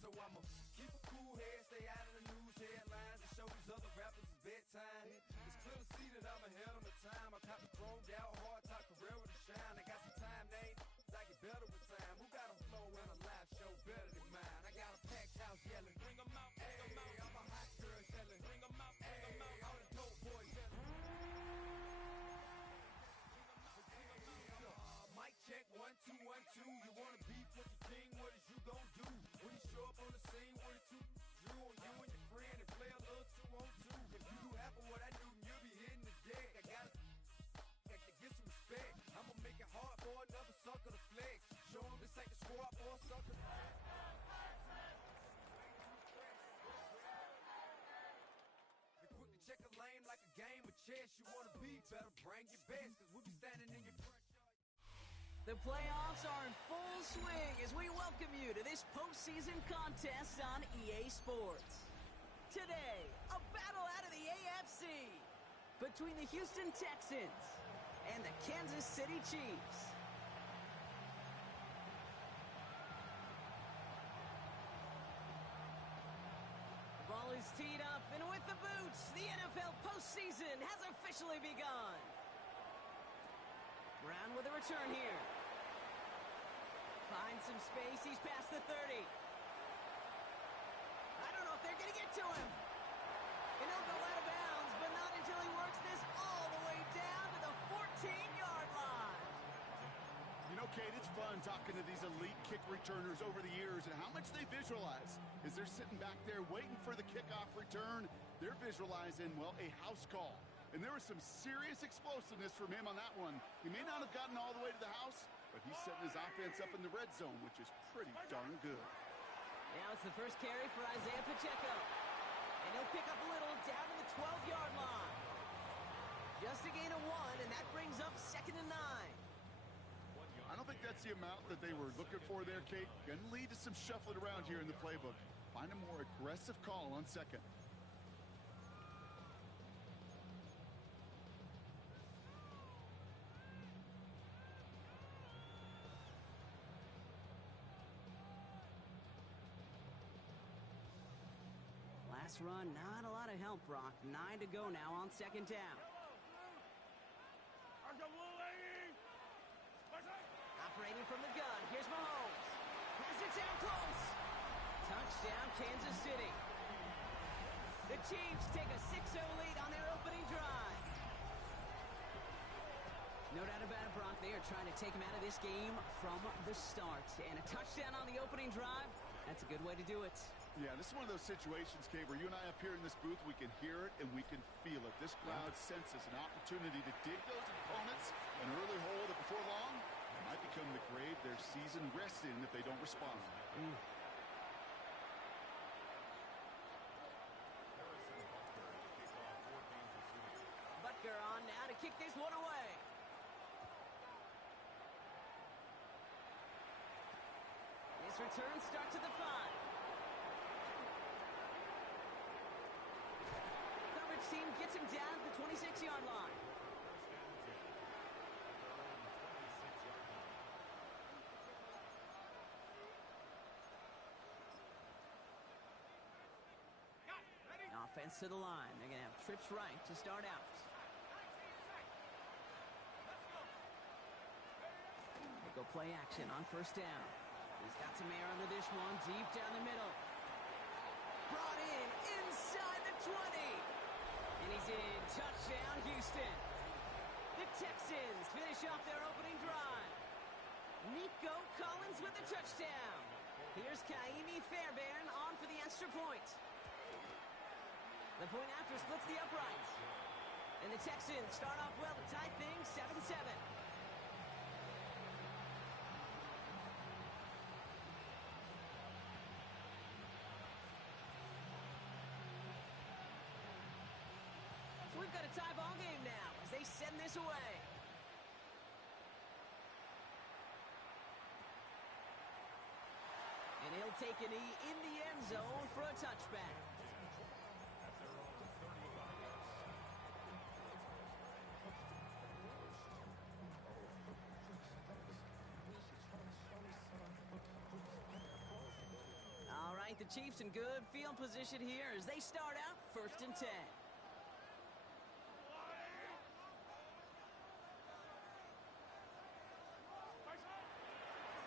So I'ma keep a cool head, stay out of the news headlines, and show these other rappers it's bedtime. It's clear to see that I'm ahead of my time. I caught the chromed out, hard top career with a shine. I got some time, they ain't I get better with time. Who got a flow and a live show better than mine? I got a packed house yelling, bring 'em out, bring 'em out. I'm a hot girl yelling, bring 'em out, bring 'em out. All the dope boys yelling. Mic check, 1, 2, 1, 2. You wanna beef with the king? What is you gon' do? When you show up on the scene with a two drew on you and your friend and play a little 2-on-2. If you do half of what I do, then you'll be hitting the deck. I gotta get some respect. I'ma make it hard for another sucker to flex. Show him this ain't the squad for a sucker. They quick to check a lane like a game of chess. You wanna be better, bring your best, cause we'll be standing in your front yard. The playoffs are in full swing as we welcome you to this postseason contest on EA Sports. Today, a battle out of the AFC between the Houston Texans and the Kansas City Chiefs. The ball is teed up, and with the boots, the NFL postseason has officially begun. Brown with a return here. Finds some space. He's past the 30. I don't know if they're going to get to him. And he'll go out of bounds, but not until he works this all the way down to the 14-yard line. You know, Kate, it's fun talking to these elite kick returners over the years and how much they visualize. As they're sitting back there waiting for the kickoff return, they're visualizing, well, a house call. And there was some serious explosiveness from him on that one. He may not have gotten all the way to the house, but he's setting his offense up in the red zone, which is pretty darn good. Now it's the first carry for Isaiah Pacheco. And he'll pick up a little down to the 12-yard line. Just a gain of 1, and that brings up 2nd and 9. I don't think that's the amount that they were looking for there, Kate. Going to lead to some shuffling around here in the playbook. Find a more aggressive call on 2nd. Last run, not a lot of help, Brock. 9 to go now on 2nd down. Operating from the gun, here's Mahomes. Has it down close. Touchdown, Kansas City. The Chiefs take a 6-0 lead on their opening drive. No doubt about it, Brock. They are trying to take him out of this game from the start. And a touchdown on the opening drive, that's a good way to do it. Yeah, this is one of those situations, Kate, where you and I up here in this booth, we can hear it and we can feel it. This crowd senses an opportunity to dig those opponents an early hole that before long might become the grave their season rests in if they don't respond. Butker on now to kick this one away. This return starts at the 5. Coverage team gets him down at the 26-yard line. Offense to the line. They're going to have trips right to start out. They go play action on 1st down. He's got some air under this one, deep down the middle. Brought in inside the 20. And he's in. Touchdown, Houston. The Texans finish off their opening drive. Nico Collins with the touchdown. Here's Kaimi Fairbairn on for the extra point. The point after splits the uprights. And the Texans start off well to tie things 7-7. So we've got a tie ball game now as they send this away. And he'll take a knee in the end zone for a touchback. All right, the Chiefs in good field position here as they start out 1st and 10.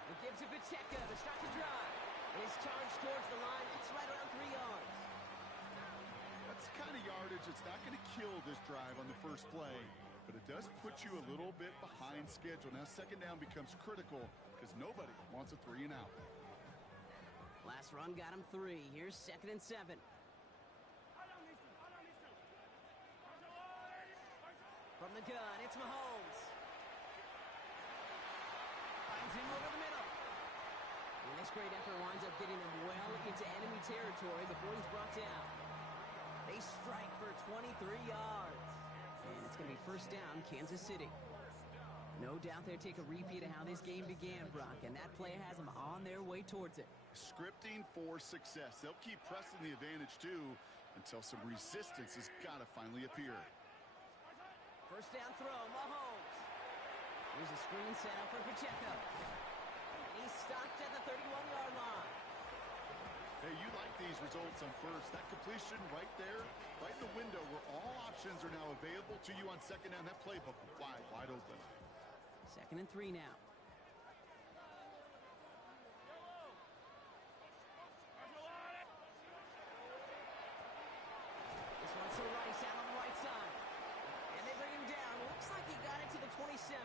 It gives it Pacheco to start the drive. His charge towards the line. It's right around 3 yards. That's the kind of yardage that's not going to kill this drive on the first play, but it does put you a little bit behind schedule. Now, 2nd down becomes critical because nobody wants a 3 and out. Last run got him 3. Here's 2nd and 7. From the gun, it's Mahomes. Finds him over the middle. And this great effort winds up getting him well into enemy territory before he's brought down. They strike for 23 yards. And it's going to be 1st down, Kansas City. No doubt they'll take a repeat of how this game began, Brock, and that play has them on their way towards it. Scripting for success. They'll keep pressing the advantage, too, until some resistance has got to finally appear. 1st down throw, Mahomes. Here's a screen set up for Pacheco. And he's stopped at the 31-yard line. Hey, you like these results on 1st. That completion right there, right in the window where all options are now available to you on 2nd down. That playbook wide open. 2nd and 3 now. This one's to Rice out on the right side. And they bring him down. Looks like he got it to the 27.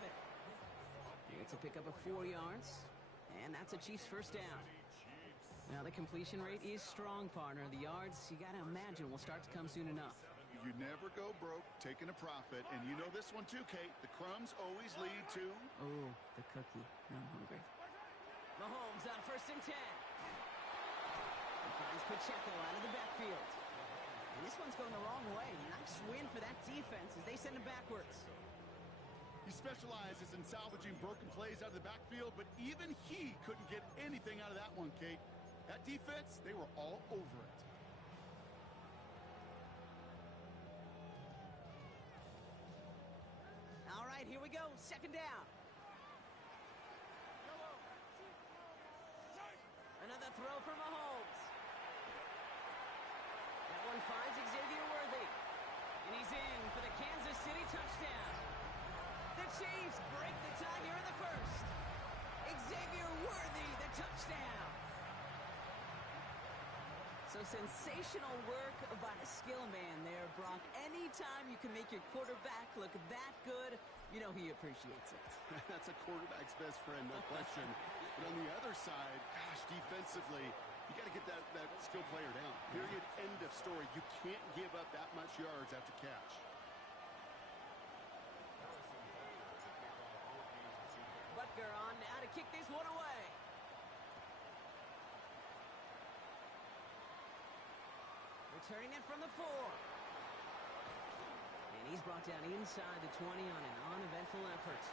It's a pickup of 4 yards. And that's a Chiefs 1st down. Now, the completion rate is strong, partner. The yards, you got to imagine, will start to come soon enough. You never go broke taking a profit. And you know this one too, Kate. The crumbs always lead to... Oh, the cookie. Now I'm hungry. Mahomes on 1st and 10. He finds Pacheco out of the backfield. And this one's going the wrong way. Nice win for that defense as they send him backwards. He specializes in salvaging broken plays out of the backfield, but even he couldn't get anything out of that one, Kate. That defense, they were all over it. All right, here we go. 2nd down. Another throw for Mahomes. That one finds Xavier Worthy. And he's in for the Kansas City touchdown. The Chiefs break the tie here in the 1st. Xavier Worthy, the touchdown. So sensational work by the skill man there, Brock. Anytime you can make your quarterback look that good, you know he appreciates it. That's a quarterback's best friend, no question. But on the other side, gosh, defensively, you got to get that skill player down. Period, end of story. You can't give up that much yards after catch. Butker on now to kick this one away. Returning it from the 4. And he's brought down inside the 20 on an uneventful effort.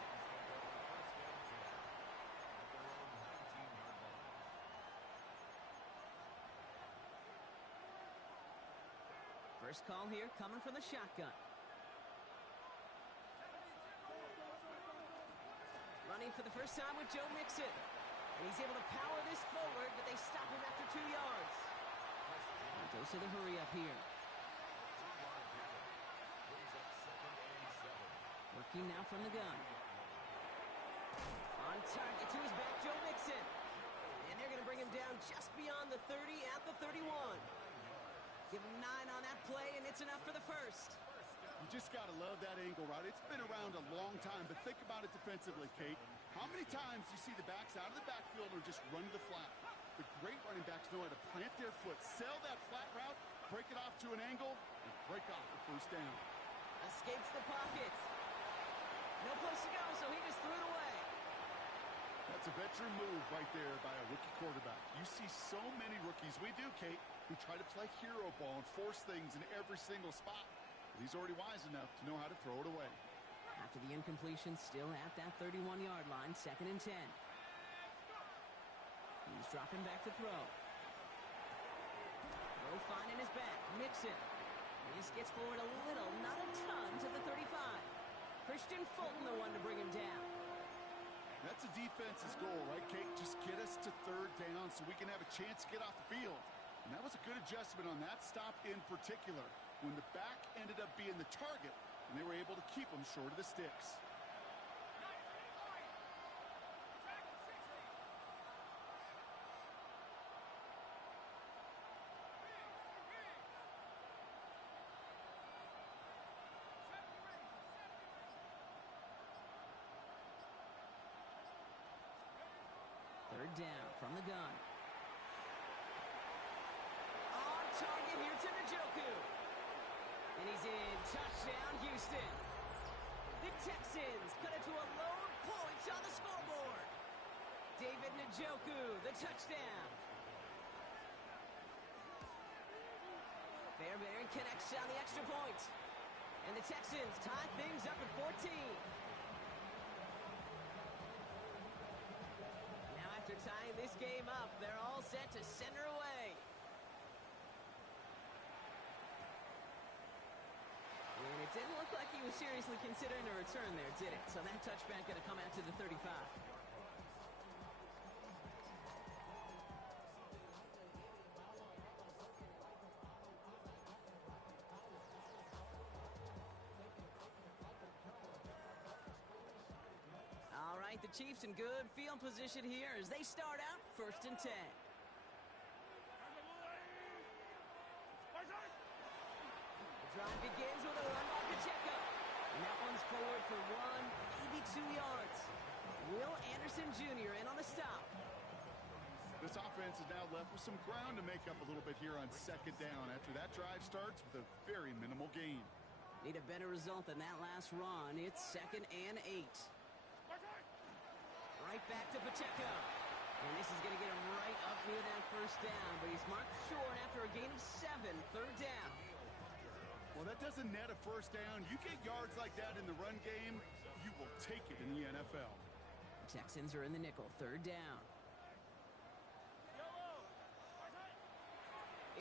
First call here coming from the shotgun. Running for the first time with Joe Mixon. And he's able to power this forward, but they stop him after 2 yards. And goes to the hurry up here. Working now from the gun. On target to his back, Joe Mixon. And they're going to bring him down just beyond the 30 at the 31. Give him 9 on that play, and it's enough for the 1st. You just got to love that angle, right? It's been around a long time, but think about it defensively, Kate. How many times do you see the backs out of the backfield or just run to the flat? The great running backs know how to plant their foot, sell that flat route, break it off to an angle, and break off the 1st down. Escapes the pocket. No place to go, so he just threw it away. That's a veteran move right there by a rookie quarterback. You see so many rookies, we do, Kate, who try to play hero ball and force things in every single spot. But he's already wise enough to know how to throw it away. After the incompletion, still at that 31-yard line, 2nd and 10. He's dropping back to throw. Throw finding his back. Mixon. This gets forward a little, not a ton, to the 35. Christian Fulton, the one to bring him down. That's a defense's goal, right, Kate? Just get us to 3rd down so we can have a chance to get off the field. And that was a good adjustment on that stop in particular, when the back ended up being the target, and they were able to keep him short of the sticks. Third down from the gun. On target here to Njoku. And he's in. Touchdown, Houston. The Texans cut it to a lone point on the scoreboard. David Njoku, the touchdown. Fairbairn connects on the extra point. And the Texans tie things up at 14. After tying this game up, they're all set to send her away. And it didn't look like he was seriously considering a return there, did it? So that touchback going to come out to the 35. The Chiefs in good field position here as they start out 1st and 10. The drive begins with a run by Pacheco. And that one's forward for 1, maybe 2 yards. Will Anderson Jr. in on the stop. This offense is now left with some ground to make up a little bit here on 2nd down after that drive starts with a very minimal gain. Need a better result than that last run. It's 2nd and 8. Right back to Pacheco. And this is going to get him right up near that 1st down, but he's marked short after a gain of 7, 3rd down. Well, that doesn't net a 1st down. You get yards like that in the run game, you will take it in the NFL. The Texans are in the nickel, 3rd down.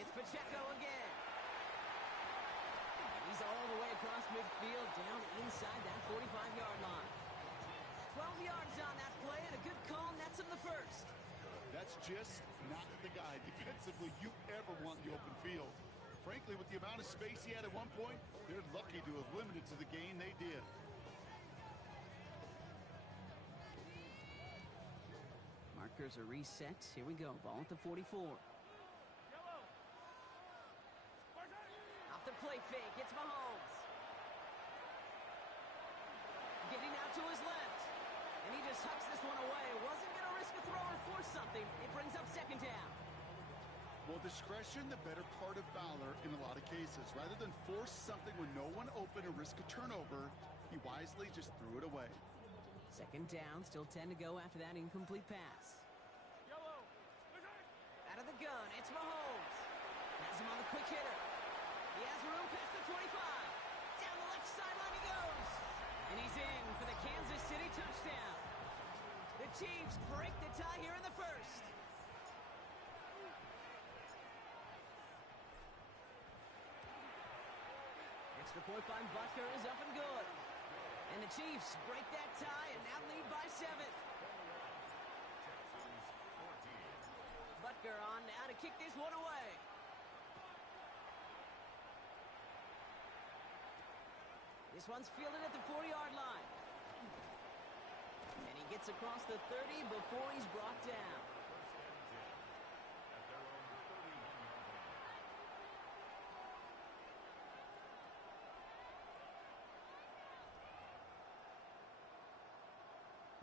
It's Pacheco again. And he's all the way across midfield, down inside that 45-yard line. 12 yards on that play, and a good call nets him the 1st. That's just not the guy defensively you ever want in the open field. Frankly, with the amount of space he had at one point, they're lucky to have limited to the gain they did. Markers are reset. Here we go. Ball at the 44. Off the play fake, it's Mahomes. Getting out to his left. And he just hucks this one away. Wasn't going to risk a throw or force something. It brings up 2nd down. Well, discretion, the better part of valor in a lot of cases. Rather than force something when no one open or risk a turnover, he wisely just threw it away. 2nd down, still 10 to go after that incomplete pass. Out of the gun, it's Mahomes. Has him on the quick hitter. He has room past the 25. Down the left sideline he goes. And he's in for the Kansas City touchdown. The Chiefs break the tie here in the 1st. Extra point by Butker is up and good. And the Chiefs break that tie and now lead by 7. Butker on now to kick this one away. This one's fielded at the 40-yard line. And he gets across the 30 before he's brought down.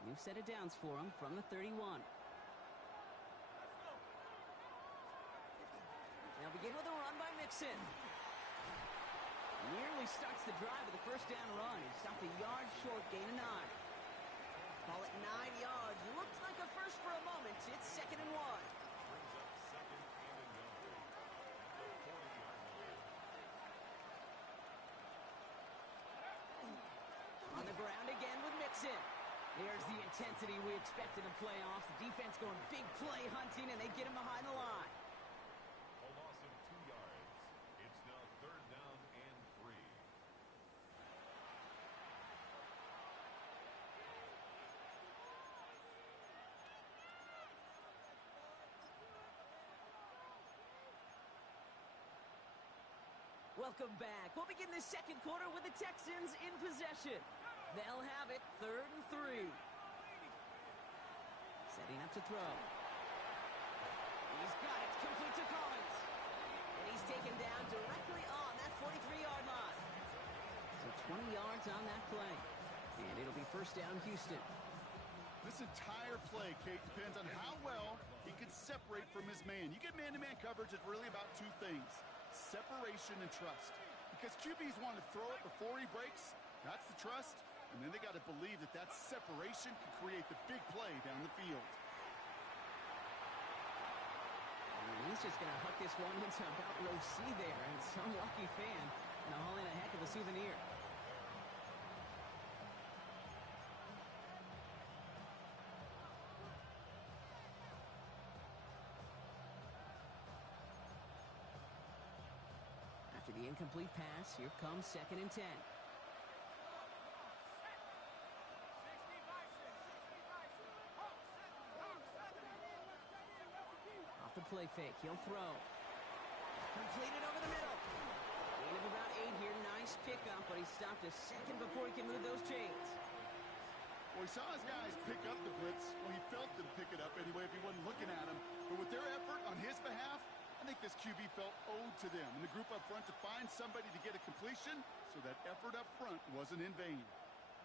New set of downs for him from the 31. They'll begin with a run by Mixon. Nearly starts the drive with a 1st down run. He stopped a yard short, gain of 9. Call it 9 yards. Looked like a first for a moment. It's 2nd and 1. On the ground again with Mixon. There's the intensity we expect in the playoffs. The defense going big play hunting, and they get him behind the line. A loss of 2 yards. It's now 3rd down and 3. Welcome back. We'll begin the second quarter with the Texans in possession. They'll have it 3rd and 3. Setting up to throw. He's got it, complete to Collins. And he's taken down directly on that 43-yard line. So 20 yards on that play. And it'll be first down, Houston. This entire play, Kate, depends on how well he can separate from his man. You get man-to-man coverage, it's really about two things: separation and trust. Because QBs want to throw it before he breaks. That's the trust. And then they got to believe that that separation can create the big play down the field. And he's just going to hook this one into about row C there. And some lucky fan and hauling a heck of a souvenir. After the incomplete pass, here comes 2nd and 10. Off the play fake, he'll throw. Completed over the middle. Gain of about 8 here. Nice pickup, but he stopped a second before he can move those chains. Well, he saw his guys pick up the blitz. Well, he felt them pick it up anyway if he wasn't looking at him. But with their effort on his behalf, I think this QB felt owed to them and the group up front to find somebody to get a completion, so that effort up front wasn't in vain.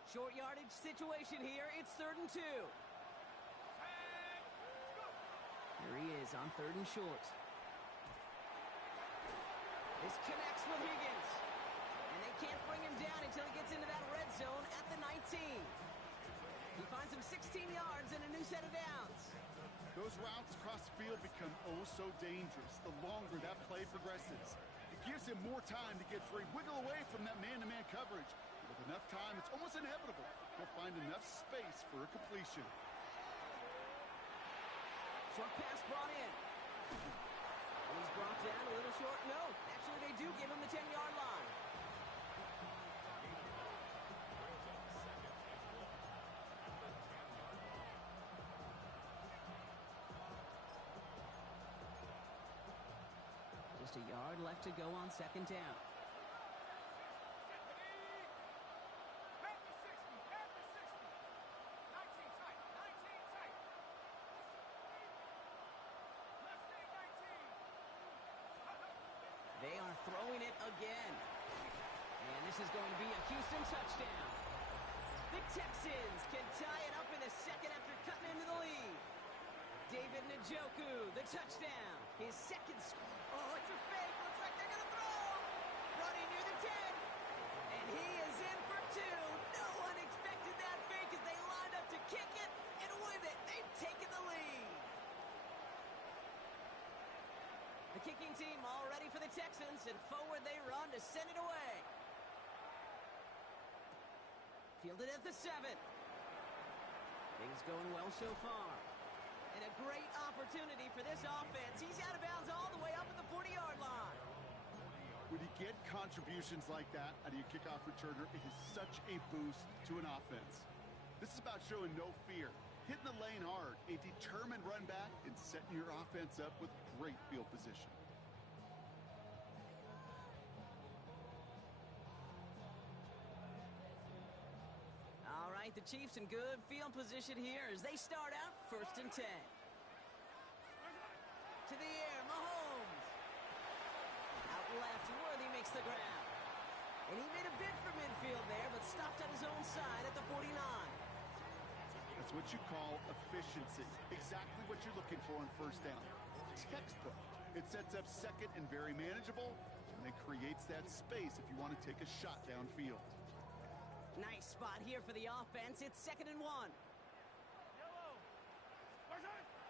Short yardage situation here. It's 3rd and 2. Here he is on 3rd and short. This connects with Higgins. And they can't bring him down until he gets into that red zone at the 19. He finds him 16 yards and a new set of downs. Those routes across the field become oh so dangerous the longer that play progresses. It gives him more time to get free, wiggle away from that man-to-man coverage. With enough time, it's almost inevitable he'll find enough space for a completion. Short pass brought in. And he's brought down a little short. No, actually they do give him the 10-yard line. Just a yard left to go on 2nd down. They are throwing it again. And this is going to be a Houston touchdown. The Texans can tie it up in the second after cutting into the lead. David Njoku, the touchdown. His second score. Oh, it's a fake. Looks like they're going to throw. Running near the 10. And he is in for 2. No one expected that fake as they lined up to kick it. And with it, they've taken the lead. The kicking team all ready for the Texans, and forward they run to send it away. Fielded at the 7. Things going well so far. And a great opportunity for this offense. He's out of bounds all the way up at the 40-yard line. When you get contributions like that out of your kickoff returner, it is such a boost to an offense. This is about showing no fear, hitting the lane hard, a determined run back, and setting your offense up with great field position. All right, the Chiefs in good field position here as they start out 1st and 10. To the air, Mahomes. Out left, Worthy makes the ground. And he made a bid for midfield there, but stopped on his own side at the 49. That's what you call efficiency. Exactly what you're looking for on 1st down. Textbook. It sets up second and very manageable, and it creates that space if you want to take a shot downfield. Nice spot here for the offense. It's 2nd and 1.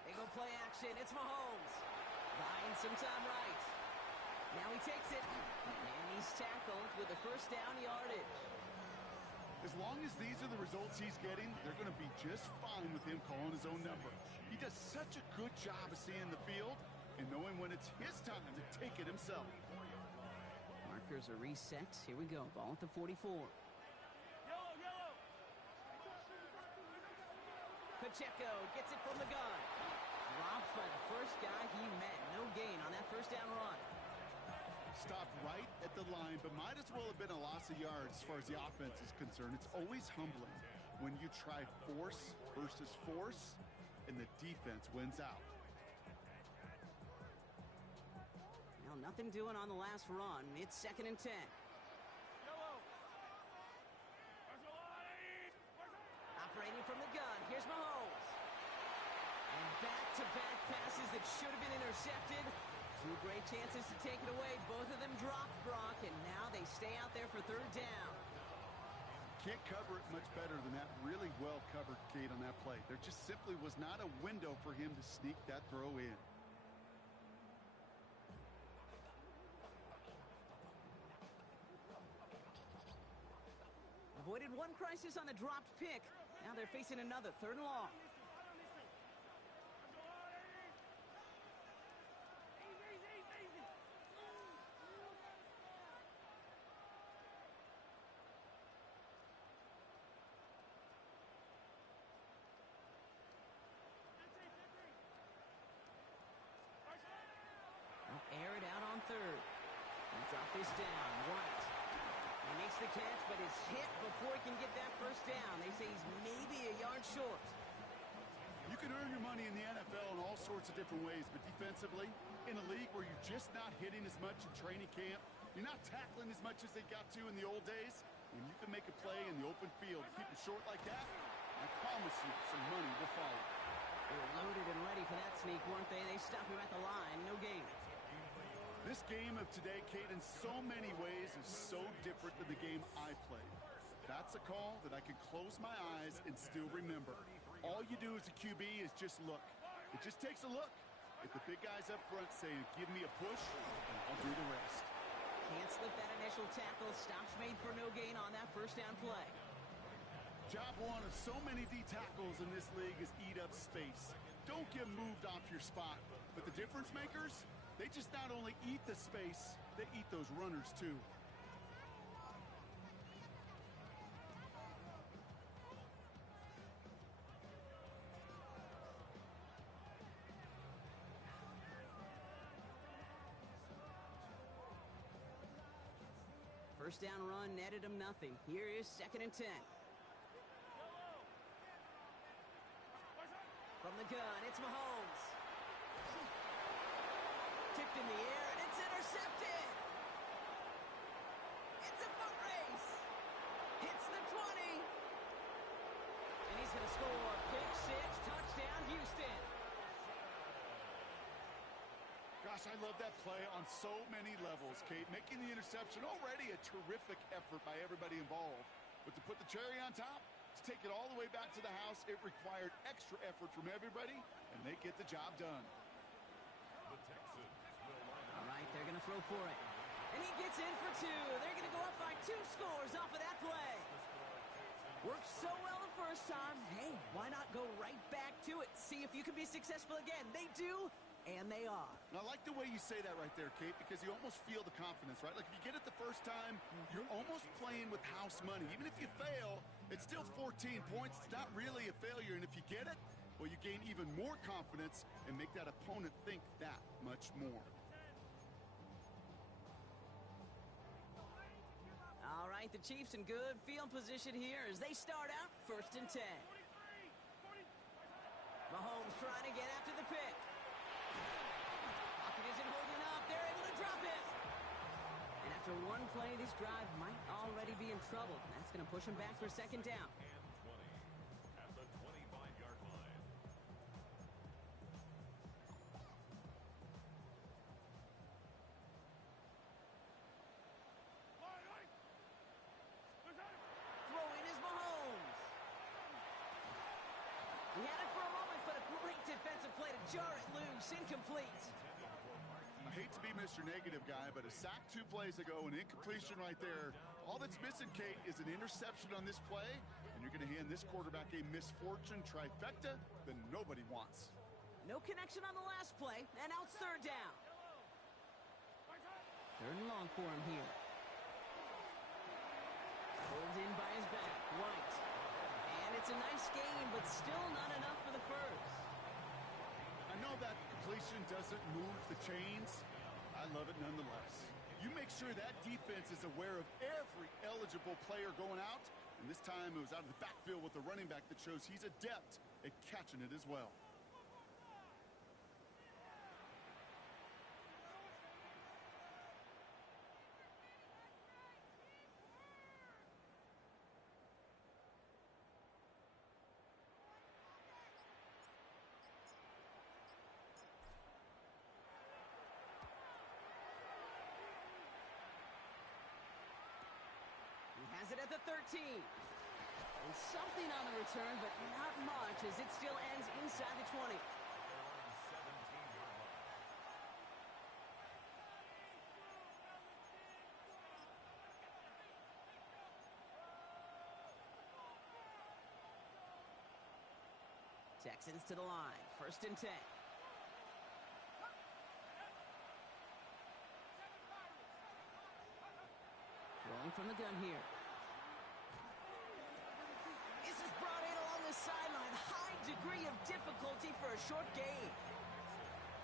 They go play action. It's Mahomes. Buying some time right. Now he takes it. And he's tackled with the 1st down yardage. As long as these are the results he's getting, they're going to be just fine with him calling his own number. He does such a good job of seeing the field and knowing when it's his time to take it himself. Markers are reset. Here we go. Ball at the 44. Pacheco gets it from the gun. Dropped by the first guy he met. No gain on that 1st down run. stopped right at the line, but might as well have been a loss of yards as far as the offense is concerned. It's always humbling when you try force versus force, and the defense wins out. Well, nothing doing on the last run. It's 2nd and 10. Operating from the gun, here's Mahomes. And back-to-back passes that should have been intercepted. 2 great chances to take it away. Both of them dropped, Brock, and now they stay out there for 3rd down. Can't cover it much better than that. Really well covered, Kate, on that play. There just simply was not a window for him to sneak that throw in. Avoided one crisis on the dropped pick. Now they're facing another 3rd and long. They'll air it out on 3rd. And drop this down. White. He makes the catch, but is hit before he can get that 1st down. They say he's maybe a yard short. You can earn your money in the NFL in all sorts of different ways, but defensively, in a league where you're just not hitting as much in training camp, you're not tackling as much as they got to in the old days, when you can make a play in the open field, keep it short like that, I promise you some money will follow. They were loaded and ready for that sneak, weren't they? They stopped him at the line. No gain. This game of today, Kate, in so many ways is so different than the game I played. That's a call that I can close my eyes and still remember. All you do as a QB is just look. It just takes a look. If the big guy's up front saying, give me a push, I'll do the rest. Can't slip that initial tackle. Stops made for no gain on that 1st down play. Job one of so many D tackles in this league is eat up space. Don't get moved off your spot. But the difference makers, they just not only eat the space, they eat those runners too. First down run netted him nothing. Here is 2nd and 10. From the gun, it's Mahomes. Tipped in the air, and it's intercepted. It's a foot race. Hits the 20. And he's going to score. Pick 6, touchdown, Houston. Gosh, I love that play on so many levels, Kate. Making the interception, already a terrific effort by everybody involved. But to put the cherry on top, to take it all the way back to the house, it required extra effort from everybody, and they get the job done. The Texans will line up. All right, they're going to throw for it. And he gets in for 2. They're going to go up by 2 scores off of that play. Worked so well the first time. Hey, why not go right back to it? See if you can be successful again. They do. And they are. And I like the way you say that right there, Kate, because you almost feel the confidence, right? Like if you get it the first time, you're almost playing with house money. Even if you fail, it's still 14 points. It's not really a failure. And if you get it, well, you gain even more confidence and make that opponent think that much more. All right, the Chiefs in good field position here as they start out 1st and 10. Mahomes trying to get after the pick. Pocket isn't holding up. They're able to drop it. And after one play, this drive might already be in trouble. That's going to push him back for 2nd down. And 20 at the 25-yard line. Throwing is Mahomes. He had it for a moment, but a great defensive play to jar it loose. Incomplete. I hate to be Mr. Negative guy, but a sack 2 plays ago, an incompletion right there. All that's missing, Kate, is an interception on this play, and you're going to hand this quarterback a misfortune trifecta that nobody wants. No connection on the last play, and now it's 3rd down. 3rd and long for him here. Pulled in by his back, White. And it's a nice gain, but still not enough for the first. I know that completion doesn't move the chains. I love it nonetheless. You make sure that defense is aware of every eligible player going out. And this time it was out of the backfield with the running back that shows he's adept at catching it as well. Has it at the 13. And something on the return, but not much as it still ends inside the 20. Texans to the line. 1st and 10. Rolling from the gun here. This is brought in along the sideline. High degree of difficulty for a short gain.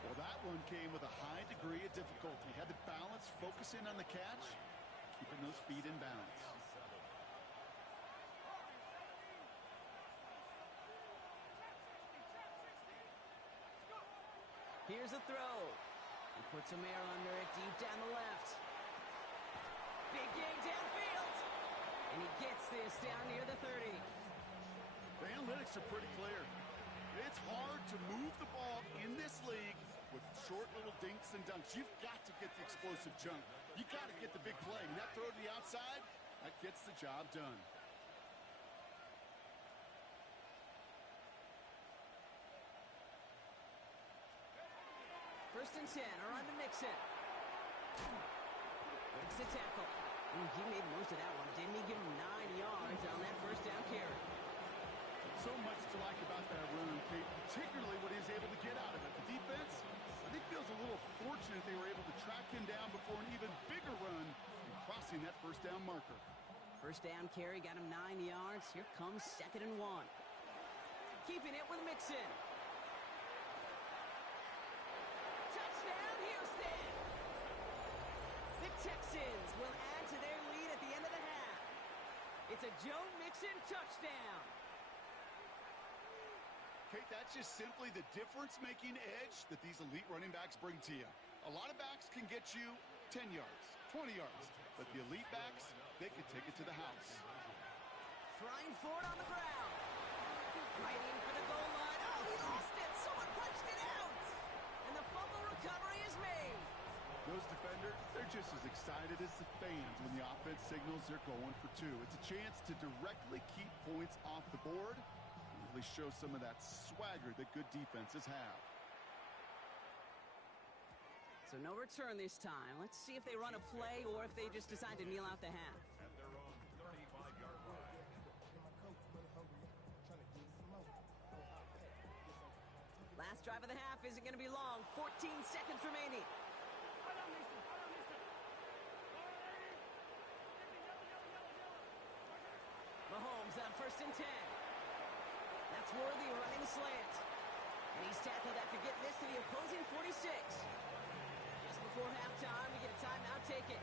Well, that one came with a high degree of difficulty. Had to balance, focus in on the catch, keeping those feet in balance. Here's a throw. He puts some air under it deep down the left. Big gain downfield. And he gets this down near the 30. The analytics are pretty clear. It's hard to move the ball in this league with short little dinks and dunks. You've got to get the explosive jump. You've got to get the big play. And that throw to the outside, that gets the job done. First and 10, around to Mixon. Breaks the tackle. Ooh, he made most of that one. Didn't he give him 9 yards on that first down carry? So much to like about that run, Kate, particularly what he was able to get out of it. The defense, I think, feels a little fortunate they were able to track him down before an even bigger run and crossing that first down marker. First down carry got him 9 yards. Here comes 2nd and 1. Keeping it with Mixon. Touchdown, Houston! The Texans will add to their lead at the end of the half. It's a Joe Mixon touchdown. Kate, that's just simply the difference-making edge that these elite running backs bring to you. A lot of backs can get you 10 yards, 20 yards, but the elite backs, they can take it to the house. Trying for it on the ground. Fighting for the goal line. Oh, he lost it. Someone punched it out. And the fumble recovery is made. Those defenders, they're just as excited as the fans when the offense signals they're going for 2. It's a chance to directly keep points off the board. Really show some of that swagger that good defenses have. So no return this time. Let's see if they run a play or if they just decide to kneel out the half. At their own 35-yard line. Last drive of the half isn't going to be long. 14 seconds remaining. Mahomes on 1st and 10. That's Worthy running the slant. And he's tackled after getting this to the opposing 46. Just before halftime, we get a timeout taken.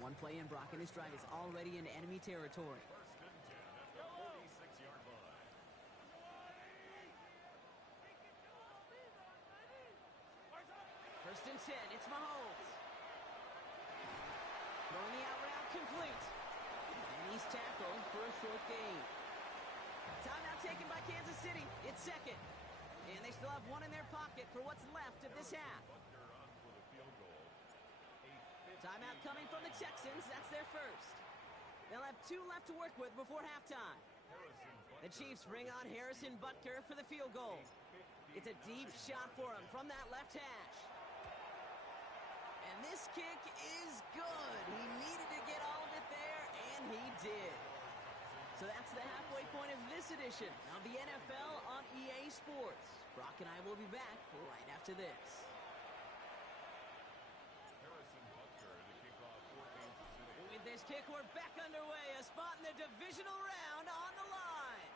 One play in, Brock, and his drive is already in enemy territory. First and 10 at the 46-yard line. First and 10, it's Mahomes. Throwing the out route complete. And he's tackled for a short gain. Timeout taken by Kansas City. It's 2nd. And they still have one in their pocket for what's left of this half. Butker on for the field goal. Timeout coming from the Texans. That's their first. They'll have 2 left to work with before halftime. The Chiefs bring on Harrison Butker for the field goal. It's a deep shot for him from that left hash. And this kick is good. He needed to get all of it there, and he did. So that's the halfway point of this edition of the NFL on EA Sports. Brock and I will be back right after this. Harrison Butker to kick off for Kansas City. With this kick, we're back underway. A spot in the divisional round on the line.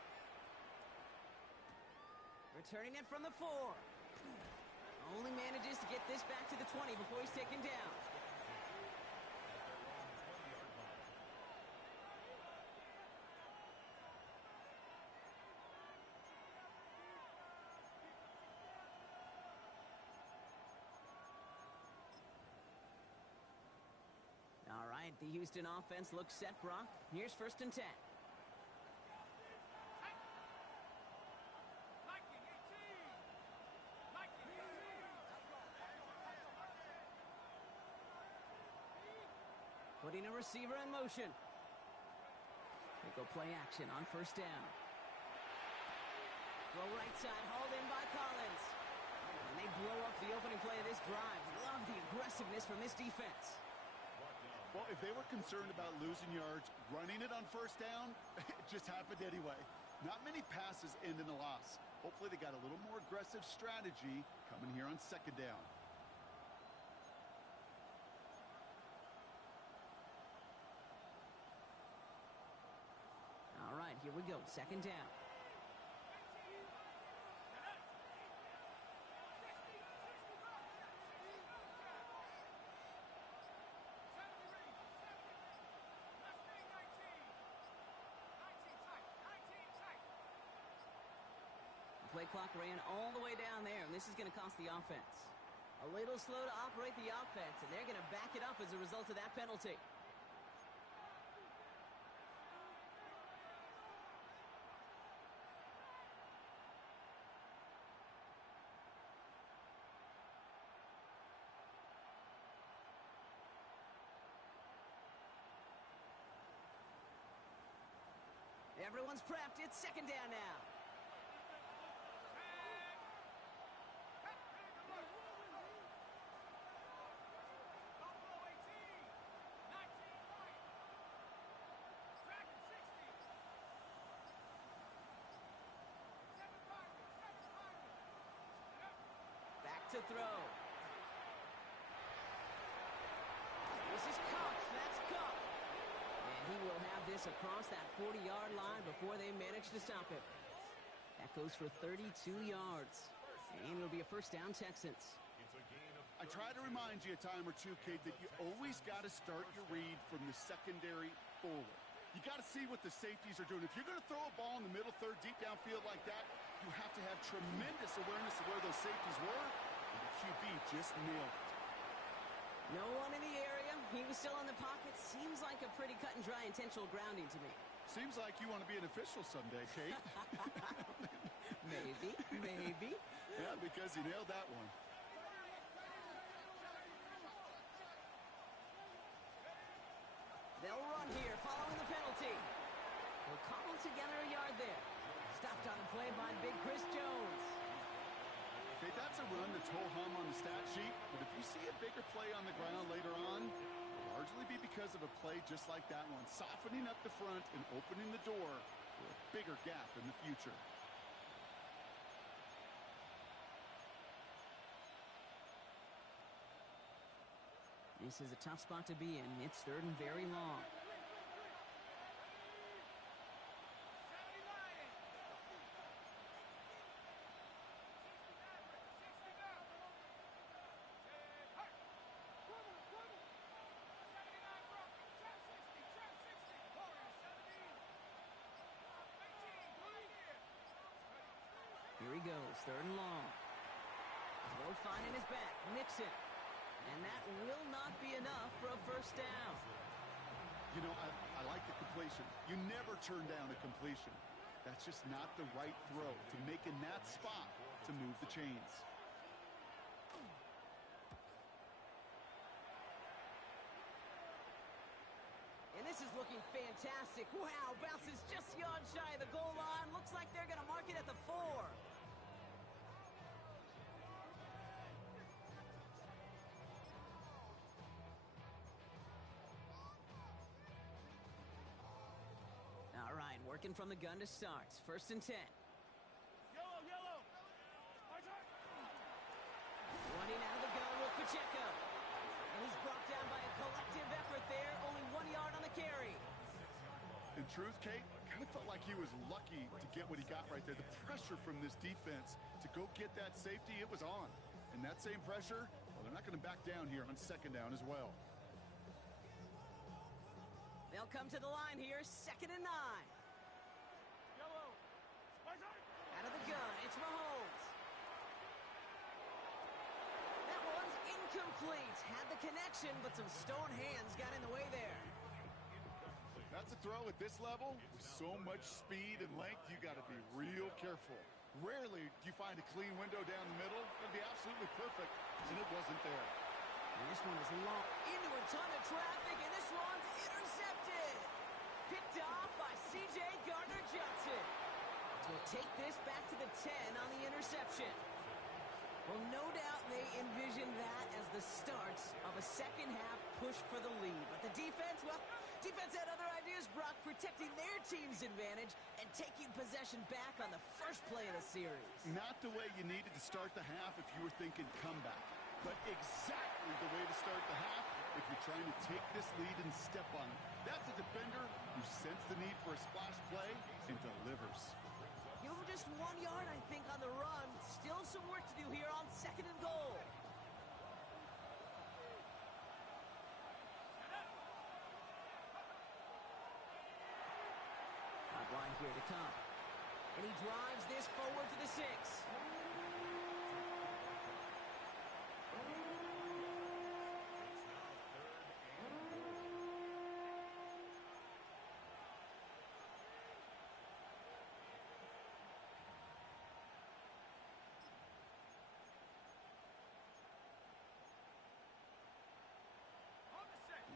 Returning it from the 4. Only manages to get this back to the 20 before he's taken down. All right, the Houston offense looks set, Brock. Here's 1st and 10. Putting a receiver in motion. They go play action on 1st down. Throw right side, hauled in by Collins. And they blow up the opening play of this drive. Love the aggressiveness from this defense. Well, if they were concerned about losing yards, running it on 1st down, it just happened anyway. Not many passes end in a loss. Hopefully they got a little more aggressive strategy coming here on 2nd down. All right, here we go. 2nd down. The play clock ran all the way down there, and this is going to cost the offense. A little slow to operate the offense, and they're going to back it up as a result of that penalty. Everyone's prepped. It's 2nd down now. Back to throw. This is Cup. That's Cup. And he will have this across that 40-yard line before they manage to stop him. That goes for 32 yards. And it'll be a 1st down, Texans. I try to remind you a time or two, Kate, that you always got to start your read from the secondary forward. You got to see what the safeties are doing. If you're going to throw a ball in the middle third, deep downfield like that, you have to have tremendous awareness of where those safeties were, and the QB just nailed it. No one in the area. He was still in the pocket. Seems like a pretty cut and dry intentional grounding to me. Seems like you want to be an official someday, Kate. Maybe. Yeah, because he nailed that one. They'll run here following the penalty. They'll cobble together a yard there. Stopped on the play by Big Chris Jones. Okay, that's a run that's ho-hum on the stat sheet, but if you see a bigger play on the ground later on, it'll largely be because of a play just like that one, softening up the front and opening the door for a bigger gap in the future. This is a tough spot to be in. It's 3rd and very long. Here he goes, 3rd and long. Throw finding his back, Nixon. And that will not be enough for a 1st down. You know, I like the completion. You never turn down a completion. That's just not the right throw to make in that spot to move the chains. And this is looking fantastic. Wow, bounces just yards shy of the goal line. Looks like they're going to mark it at the 4. All right, working from the gun to start. 1st and 10. Yellow. Running out of the gun with Pacheco. And he's brought down by a collective effort there. Only 1 yard on the carry. In truth, Kate, kind of felt like he was lucky to get what he got right there. The pressure from this defense to go get that safety, it was on. And that same pressure, well, they're not going to back down here on second down as well. They'll come to the line here, 2nd and 9. Out of the gun, it's Mahomes. That one's incomplete. Had the connection, but some stone hands got in the way there. That's a throw at this level. With so much speed and length, you got to be real careful. Rarely do you find a clean window down the middle. It'd be absolutely perfect, and it wasn't there. And this one is long into a ton of traffic, and this one's intercepted. Picked off by C.J. Gardner-Johnson. So we'll take this back to the 10 on the interception. Well, no doubt they envisioned that as the start of a second-half push for the lead. But the defense, well, defense had other ideas, Brock, protecting their team's advantage and taking possession back on the first play of the series. Not the way you needed to start the half if you were thinking comeback, but exactly the way to start the half if you're trying to take this lead and step on it. That's a defender who sensed the need for a splash play and delivers. Give him just 1 yard, I think, on the run. Still some work to do here on 2nd and goal. Line here to come. And he drives this forward to the 6.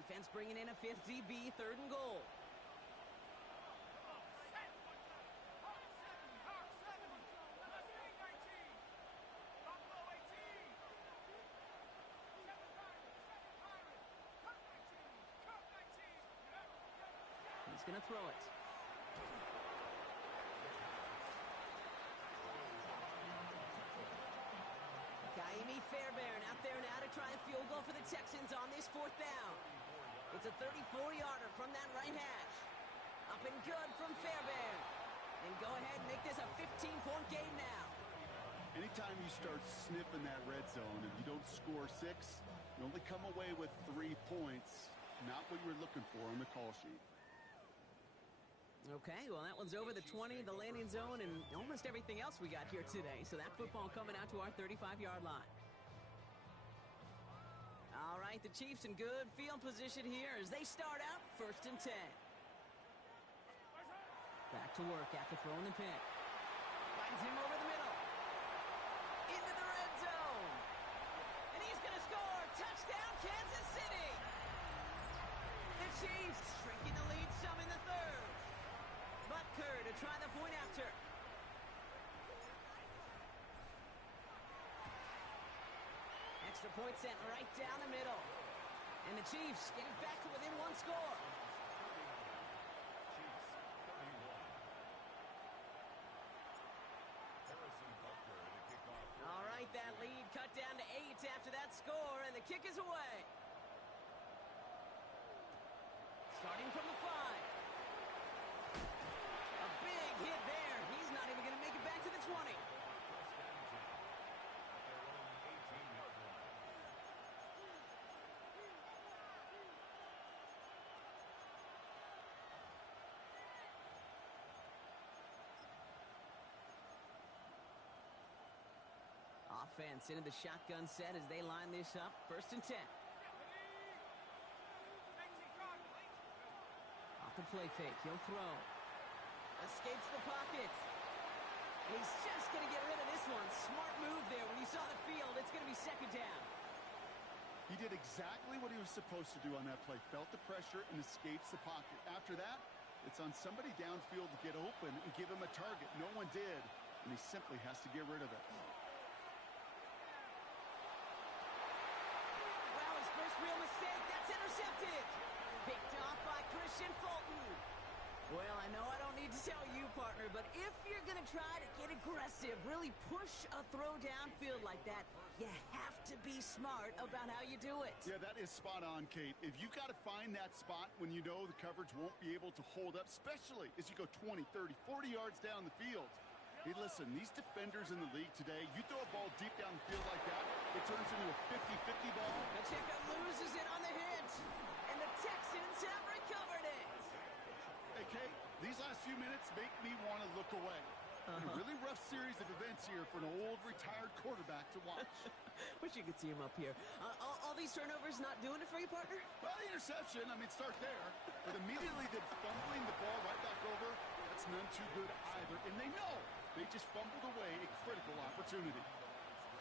Defense bringing in a 5th DB, 3rd and goal. He's going to throw it. Kaimi Fairbairn out there now to try a field goal for the Texans on this 4th down. It's a 34-yarder from that right hash. Up and good from Fairbairn. And go ahead and make this a 15-point game now. Anytime you start sniffing that red zone and you don't score 6, you only come away with 3 points. Not what you were looking for on the call sheet. Okay, well, that one's over the 20, the landing zone, and almost everything else we got here today. So that football coming out to our 35-yard line. All right, the Chiefs in good field position here as they start out 1st and 10. Back to work after throwing the pick. Finds him over the middle. Into the red zone. And he's going to score. Touchdown, Kansas City. The Chiefs shrinking the lead some in the 3rd. Butker to try the point after. Extra point sent right down the middle. And the Chiefs get it back to within 1 score. All right, that lead cut down to 8 after that score, and the kick is away. Starting from the 5. A big hit there. He's not even going to make it back to the 20. Offense into the shotgun set as they line this up. 1st and 10. Off the play fake. He'll throw. Escapes the pocket. And he's just going to get rid of this one. Smart move there. When you saw the field, it's going to be 2nd down. He did exactly what he was supposed to do on that play. Felt the pressure and escapes the pocket. After that, it's on somebody downfield to get open and give him a target. No one did, and he simply has to get rid of it. Wow, his first real mistake. That's intercepted. Picked off by Christian Fulton. Well, I know I don't need to tell you, partner, but if you're going to try to get aggressive, really push a throw downfield like that, you have to be smart about how you do it. Yeah, that is spot on, Kate. If you've got to find that spot when you know the coverage won't be able to hold up, especially as you go 20, 30, 40 yards down the field. Hey, listen, these defenders in the league today, you throw a ball deep down the field like that, a 50-50 ball. Pacheco loses it on the hit, and the Texans have recovered it. Hey, Kate, these last few minutes make me want to look away. A really rough series of events here for an old retired quarterback to watch. Wish you could see him up here. All these turnovers not doing it for you, partner? Well, the interception, I mean, start there. But immediately then fumbling the ball right back over, that's none too good either. And they know they just fumbled away a critical opportunity.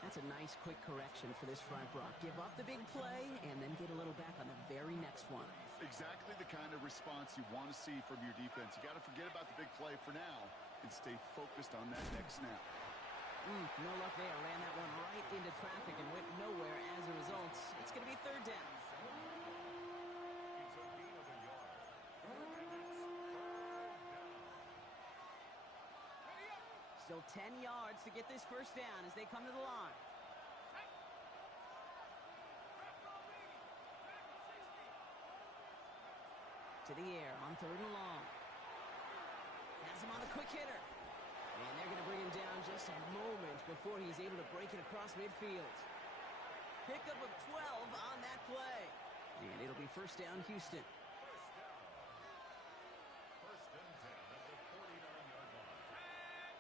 That's a nice, quick correction for this front, Brock. Give up the big play and then get a little back on the very next one. Exactly the kind of response you want to see from your defense. You got to forget about the big play for now and stay focused on that next snap. No luck there. Ran that one right into traffic and went nowhere as a result. It's going to be third down. It's a gain of a yard. And it's third down. Still 10 yards to get this first down as they come to the line. To the air on third and long. Has him on a quick hitter. And they're going to bring him down just a moment before he's able to break it across midfield. Pickup of 12 on that play. And it'll be first down, Houston. First and 10 at the 49-yard line.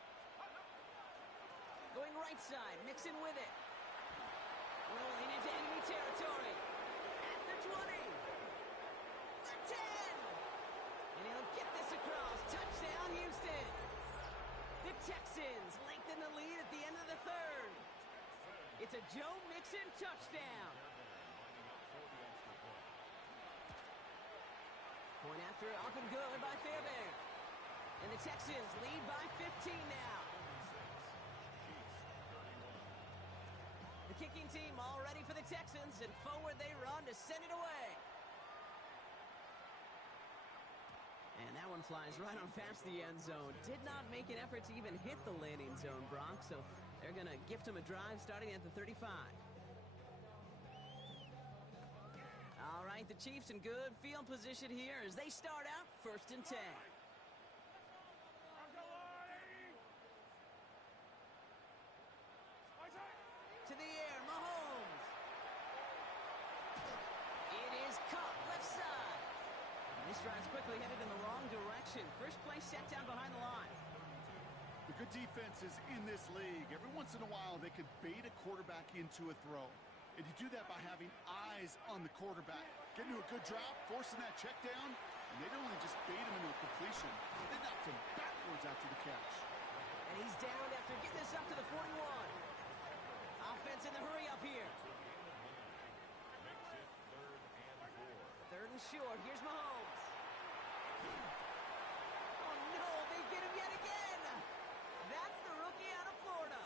Going right side, Mixon with it. Rolling into enemy territory. At the 20. The 10. And he'll get this across. Touchdown, Houston. The Texans lengthen the lead at the end of the third. It's a Joe Mixon touchdown. Point after up and good by Fairbairn. And the Texans lead by 15 now. The kicking team all ready for the Texans, and forward they run to send it away. And that one flies right on past the end zone. Did not make an effort to even hit the landing zone, Brock, so they're going to gift him a drive starting at the 35. All right, the Chiefs in good field position here as they start out first and 10. To the air, Mahomes. It is caught left side. This drive's quickly headed in the wrong direction. First play set down behind the line. The good defenses in this league, every once in a while they could bait a quarterback into a throw. And you do that by having eyes on the quarterback. Getting to a good drop, forcing that check down, and they don't only just bait him into a completion, they knocked him backwards after the catch. And he's down after getting this up to the 41. Offense in the hurry up here. Makes it third and 4. Third and short. Here's Mahomes. Oh, no. They get him yet again. That's the rookie out of Florida.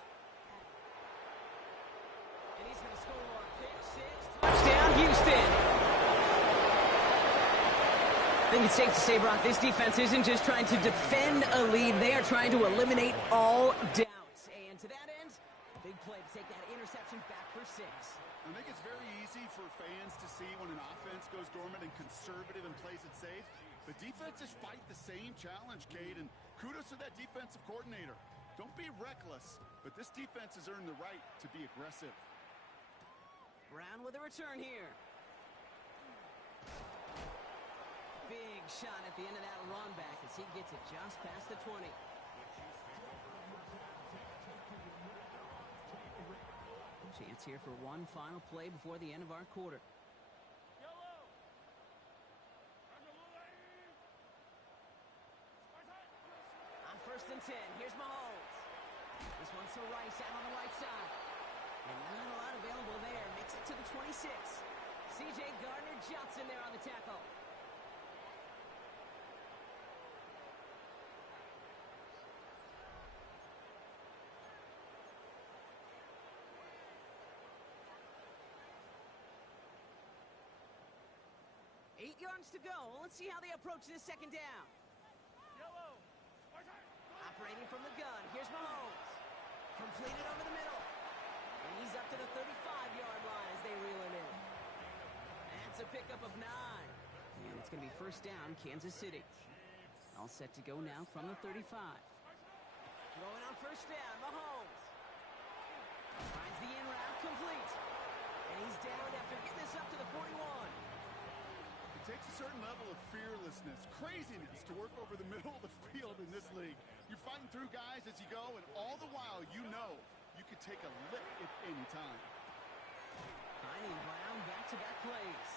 And he's going to score. Pick six. Touchdown, Houston. I think it's safe to say, Brock, this defense isn't just trying to defend a lead. They are trying to eliminate all doubts. And to that end, big play to take that interception back for 6. I think it's very easy for fans to see when an offense goes dormant and conservative and plays it safe. But defenses fight the same challenge, Cade, and kudos to that defensive coordinator. Don't be reckless, but this defense has earned the right to be aggressive. Brown with a return here. Big shot at the end of that run back as he gets it just past the 20. Chance here for one final play before the end of our quarter. On first and 10, here's Mahomes. This one's to Rice out on the right side. And not a lot available there. Makes it to the 26. C.J. Gardner-Johnson there on the tackle. Eight yards to go. Let's see how they approach this second down. Operating from the gun. Here's Mahomes. Completed over the middle. And he's up to the 35-yard line as they reel him in. That's a pickup of 9. And it's going to be first down, Kansas City. All set to go now from the 35. Throwing on first down, Mahomes. Finds the in route complete. takes a certain level of fearlessness, craziness to work over the middle of the field in this league. You're fighting through guys as you go, and all the while you know you could take a lick at any time. Finding Brown back-to-back plays.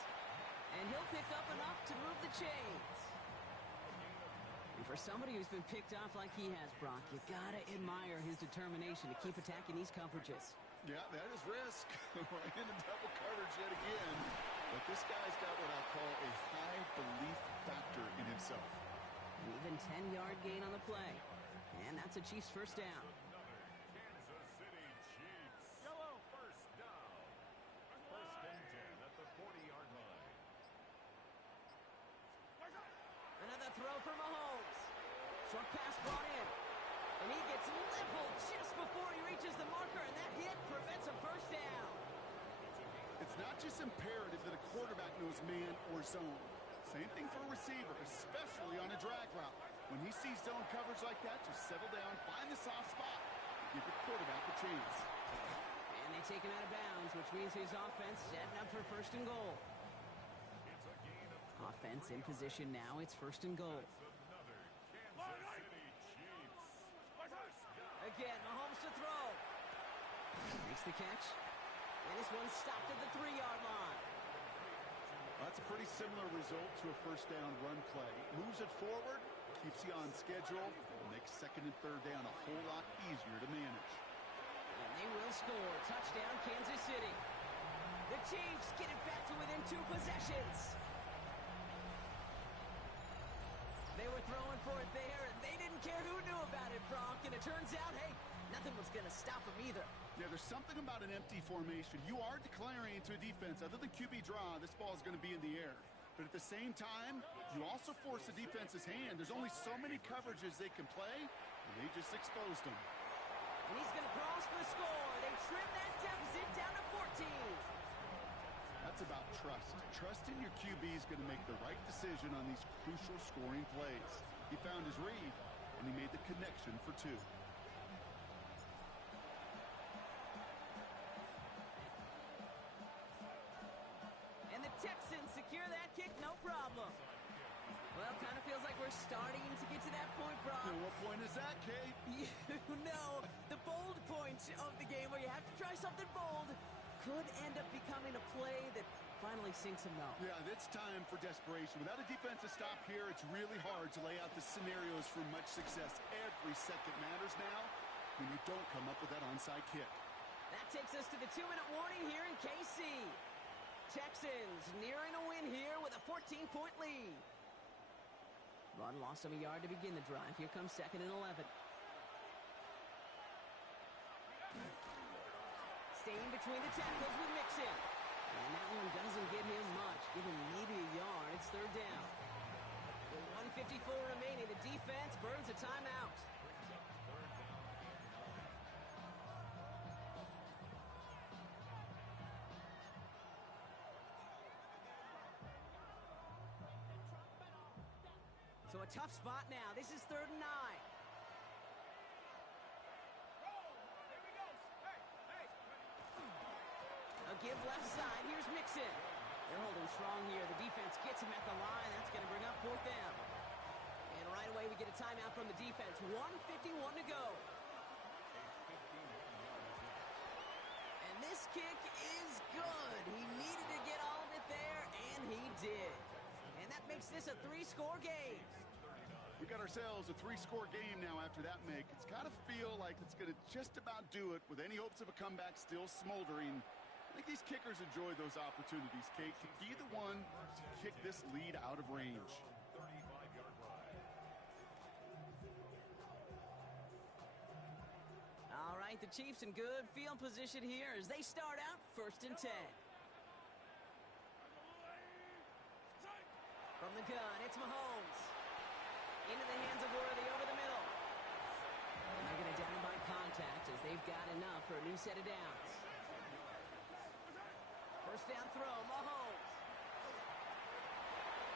And he'll pick up enough to move the chains. And for somebody who's been picked off like he has, Brock, you gotta admire his determination to keep attacking these coverages. Yeah, that is risk. We're in double coverage yet again. But this guy's got what I call a high belief factor in himself. An even 10-yard gain on the play. And that's a Chiefs first down. Kansas City Chiefs. Yellow first down. First and 10 at the 40-yard line. Another throw for Mahomes. Short pass brought in. And he gets leveled just before he reaches the marker, and that hit prevents a first down. It's not just imperative that a quarterback knows man or zone. Same thing for a receiver, especially on a drag route. When he sees zone coverage like that, just settle down, find the soft spot, and give the quarterback a chance. And they take him out of bounds, which means his offense setting up for first and goal. It's a gain of Offense in position now. It's first and goal. another Kansas City Chiefs. First down. Again, Mahomes to throw. Makes the catch. And this one stopped at the 3-yard line. That's a pretty similar result to a first down run play. Moves it forward, keeps you on schedule, and makes second and third down a whole lot easier to manage. And they will score. Touchdown, Kansas City. The Chiefs get it back to within 2 possessions. They were throwing for it there, and they didn't care who knew about it, Brock. And it turns out, hey, nothing was going to stop them either. Yeah, there's something about an empty formation. You are declaring into a defense. Other than QB draw, this ball is going to be in the air. But at the same time, you also force the defense's hand. There's only so many coverages they can play, and they just exposed them. And he's going to cross for the score. They trim that deficit down to 14. That's about trust. Trusting your QB is going to make the right decision on these crucial scoring plays. He found his read, and he made the connection for 2. And the Texans secure that kick, no problem. Well, kind of feels like we're starting to get to that point, Brock. And what point is that, Kate? You know, the bold point of the game where you have to try something bold could end up becoming a play that finally sinks him though. Yeah, it's time for desperation. Without a defensive stop here, it's really hard to lay out the scenarios for much success. Every second matters now when you don't come up with that onside kick. That takes us to the 2-minute warning here in KC. Texans nearing a win here with a 14-point lead. Run lost him a yard to begin the drive. Here comes 2nd and 11. Staying between the tackles with Mixon. And that one doesn't get him much. Give him maybe a yard. It's 3rd down. With 1:54 remaining, the defense burns a timeout. So a tough spot now. This is 3rd and 9. A give left side. Here's Mixon. They're holding strong here. The defense gets him at the line. That's going to bring up 4th down. And right away we get a timeout from the defense. 1:51 to go. And this kick is good. He needed to get all of it there, and he did. And that makes this a 3-score game. We got ourselves a 3-score game now after that make. It's got to feel like it's going to just about do it with any hopes of a comeback still smoldering. I think these kickers enjoy those opportunities, Kate, to be the one to kick this lead out of range. 35-yard line. All right, the Chiefs in good field position here as they start out 1st and 10. From the gun, it's Mahomes. Into the hands of Worthy over the middle. And they're going to down by contact as they've got enough for a new set of downs. First down throw, Mahomes.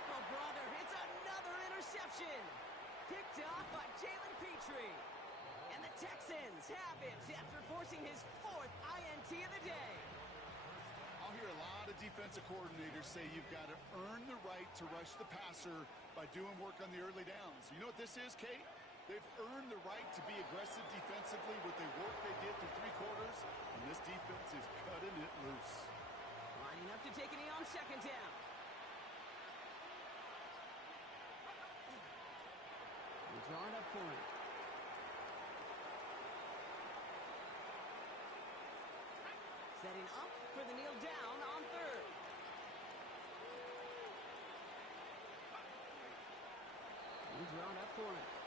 Oh, brother, it's another interception. Picked off by Jalen Petrie. And the Texans have it after forcing his 4th INT of the day. I'll hear a lot of defensive coordinators say you've got to earn the right to rush the passer by doing work on the early downs. You know what this is, Kate? They've earned the right to be aggressive defensively with the work they did through 3 quarters, and this defense is cutting it loose. Lining up to take a knee on second down. They draw it up for him. Setting up for the kneel down on third. They draw it up for him.